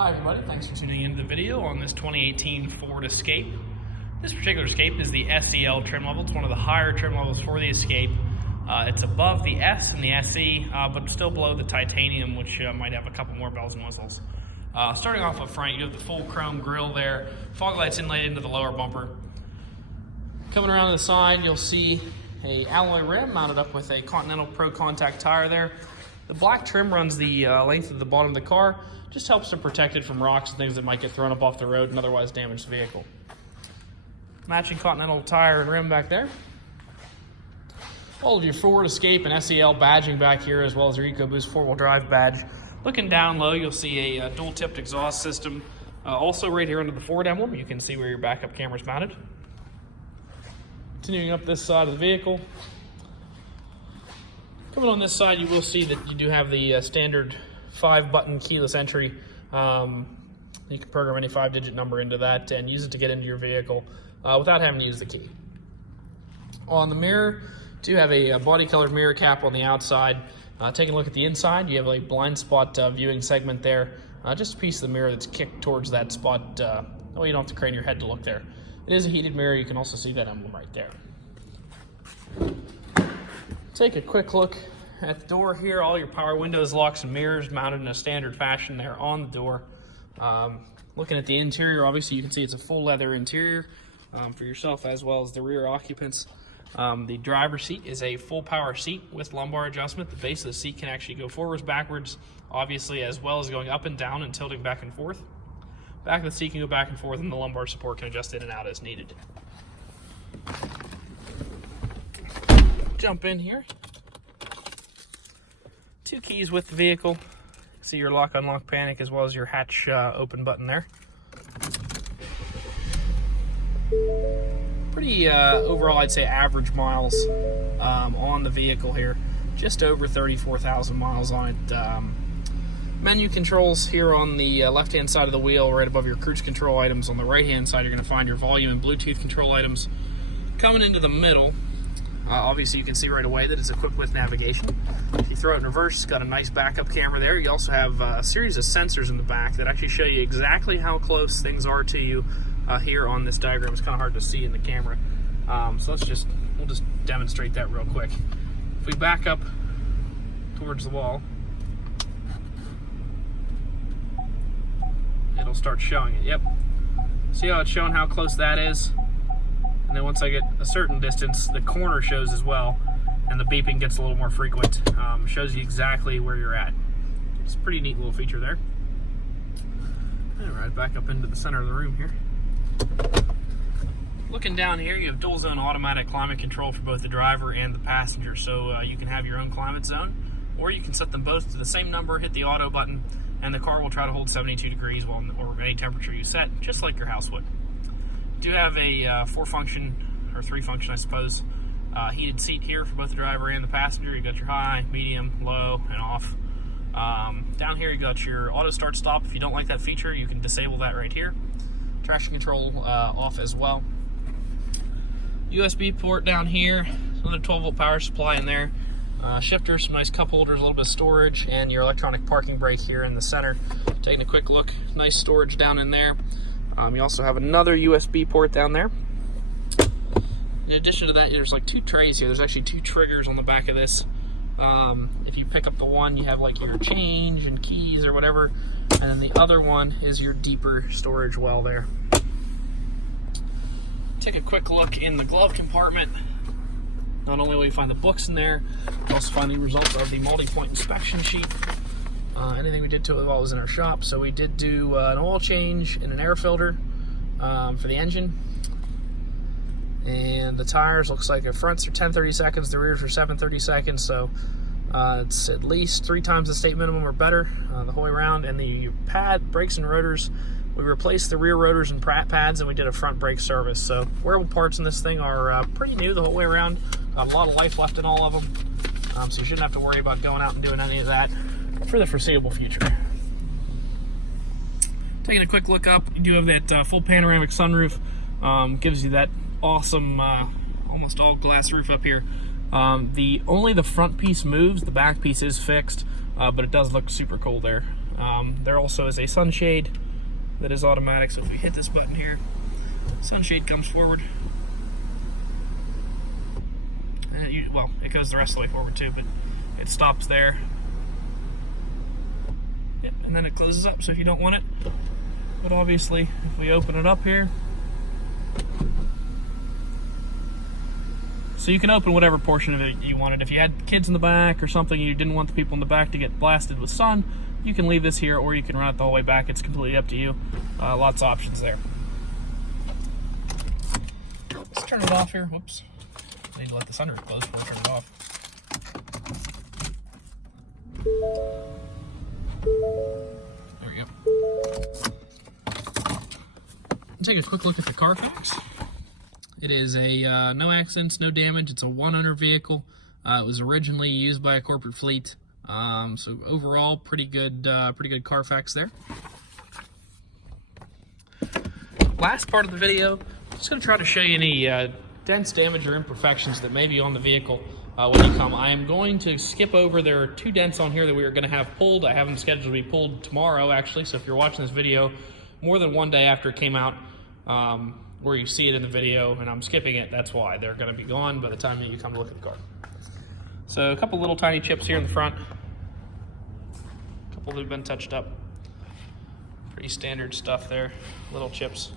Hi everybody, thanks for tuning into the video on this 2018 Ford Escape. This particular Escape is the SEL trim level. It's one of the higher trim levels for the Escape. It's above the S and the SE, but still below the titanium, which might have a couple more bells and whistles. Starting off up front, you have the full chrome grille there, fog lights inlaid into the lower bumper. Coming around to the side, you'll see a alloy rim mounted up with a Continental Pro Contact tire there. The black trim runs the length of the bottom of the car, just helps to protect it from rocks and things that might get thrown up off the road and otherwise damage the vehicle. Matching Continental tire and rim back there. All of your Ford Escape and SEL badging back here, as well as your EcoBoost 4-wheel drive badge. Looking down low, you'll see a dual-tipped exhaust system. Also right here under the Ford emblem, you can see where your backup camera is mounted. Continuing up this side of the vehicle. Coming on this side, you will see that you do have the standard 5-button keyless entry. You can program any 5-digit number into that and use it to get into your vehicle without having to use the key. On the mirror, you do have a body colored mirror cap on the outside. Taking a look at the inside, you have a blind spot viewing segment there. Just a piece of the mirror that's kicked towards that spot. Oh, you don't have to crane your head to look there. It is a heated mirror. You can also see that emblem right there. Take a quick look at the door here. All your power windows, locks, and mirrors mounted in a standard fashion there on the door. Looking at the interior, obviously you can see it's a full leather interior for yourself as well as the rear occupants. The driver's seat is a full power seat with lumbar adjustment. The base of the seat can actually go forwards, backwards, obviously, as well as going up and down and tilting back and forth. Back of the seat can go back and forth, and the lumbar support can adjust in and out as needed. Jump in here. 2 keys with the vehicle. See your lock unlock panic as well as your hatch open button there. Pretty overall, I'd say average miles on the vehicle here. Just over 34,000 miles on it. Menu controls here on the left hand side of the wheel, right above your cruise control items. On the right hand side, you're going to find your volume and Bluetooth control items. Coming into the middle, obviously you can see right away that it's equipped with navigation. If you throw it in reverse, it's got a nice backup camera there. You also have a series of sensors in the back that actually show you exactly how close things are to you here on this diagram. It's kind of hard to see in the camera. So we'll just demonstrate that real quick. If we back up towards the wall, it'll start showing it. Yep. See how it's showing how close that is? And then once I get a certain distance, the corner shows as well, and the beeping gets a little more frequent. Shows you exactly where you're at. It's a pretty neat little feature there. All right, back up into the center of the room here. Looking down here, you have dual zone automatic climate control for both the driver and the passenger. So you can have your own climate zone, or you can set them both to the same number, hit the auto button, and the car will try to hold 72 degrees or any temperature you set, just like your house would. You do have a 4-function, or 3-function I suppose, heated seat here for both the driver and the passenger. You got your high, medium, low, and off. Down here you got your auto start stop. If you don't like that feature, you can disable that right here. Traction control off as well. USB port down here, another 12-volt power supply in there. Shifter, some nice cup holders, a little bit of storage, and your electronic parking brake here in the center. Taking a quick look, nice storage down in there. You also have another USB port down there. In addition to that, there's like 2 trays here. There's actually 2 triggers on the back of this. If you pick up the one, you have like your change and keys or whatever, and then the other one is your deeper storage well there. Take a quick look in the glove compartment. Not only will you find the books in there, you also find the results of the multi-point inspection sheet. Anything we did to it while it was in our shop. So we did do an oil change and an air filter for the engine. And the tires, looks like the fronts are 10-30 seconds, the rears are 7-30 seconds. So it's at least 3 times the state minimum or better the whole way around. And the brakes and rotors, we replaced the rear rotors and pads, and we did a front brake service. So wearable parts in this thing are pretty new the whole way around. A lot of life left in all of them. So you shouldn't have to worry about going out and doing any of that for the foreseeable future. Taking a quick look up, you do have that full panoramic sunroof. Gives you that awesome, almost all glass roof up here. Only the front piece moves, the back piece is fixed, but it does look super cool there. There also is a sunshade that is automatic, so if we hit this button here, sunshade comes forward. And well, it goes the rest of the way forward too, but it stops there. Yep, and then it closes up, so if you don't want it. But obviously, if we open it up here, so you can open whatever portion of it you wanted. If you had kids in the back or something, you didn't want the people in the back to get blasted with sun, you can leave this here, or you can run it the whole way back. It's completely up to you. Lots of options there. Let's turn it off here. Whoops. I need to let the sunroof close before I turn it off. There we go. Take a quick look at the CarFax. It is a no accidents, no damage. It's a 1-owner vehicle. It was originally used by a corporate fleet. So overall, pretty good CarFax there. Last part of the video, I'm just going to try to show you any dents, damage, or imperfections that may be on the vehicle when you come. I am going to skip over. There are 2 dents on here that we are going to have pulled. I have them scheduled to be pulled tomorrow, actually. So if you're watching this video more than one day after it came out, where you see it in the video, and I'm skipping it, that's why. They're going to be gone by the time that you come to look at the car. So a couple little tiny chips here in the front. A couple that have been touched up. Pretty standard stuff there, little chips.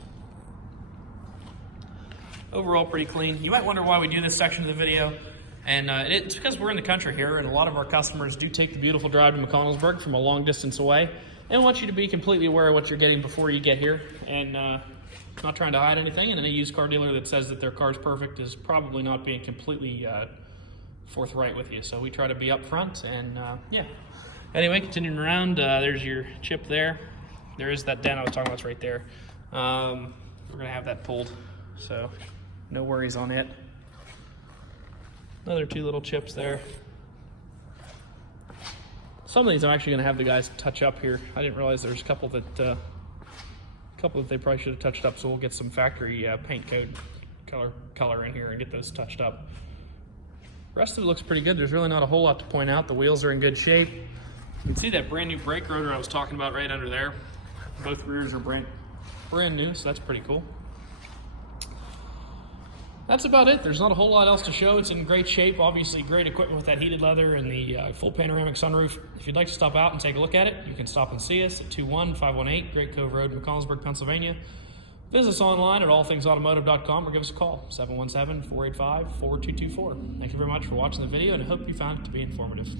Overall, pretty clean. You might wonder why we do this section of the video, and it's because we're in the country here, and a lot of our customers do take the beautiful drive to McConnellsburg from a long distance away, and want you to be completely aware of what you're getting before you get here, and not trying to hide anything. And a used car dealer that says that their car's perfect is probably not being completely forthright with you. So we try to be upfront, and yeah. Anyway, continuing around, there's your chip there. There is that dent I was talking about, it's right there. We're gonna have that pulled, so no worries on it. Another 2 little chips there. Some of these I'm actually gonna have the guys touch up here. I didn't realize there's a couple that they probably should have touched up, so we'll get some factory paint code color in here and get those touched up. The rest of it looks pretty good. There's really not a whole lot to point out. The wheels are in good shape. You can see that brand new brake rotor I was talking about right under there. Both rears are brand new, so that's pretty cool. That's about it. There's not a whole lot else to show. It's in great shape. Obviously, great equipment with that heated leather and the full panoramic sunroof. If you'd like to stop out and take a look at it, you can stop and see us at 21518 Great Cove Road, McConnellsburg, Pennsylvania. Visit us online at allthingsautomotive.com or give us a call, 717-485-4224. Thank you very much for watching the video, and I hope you found it to be informative.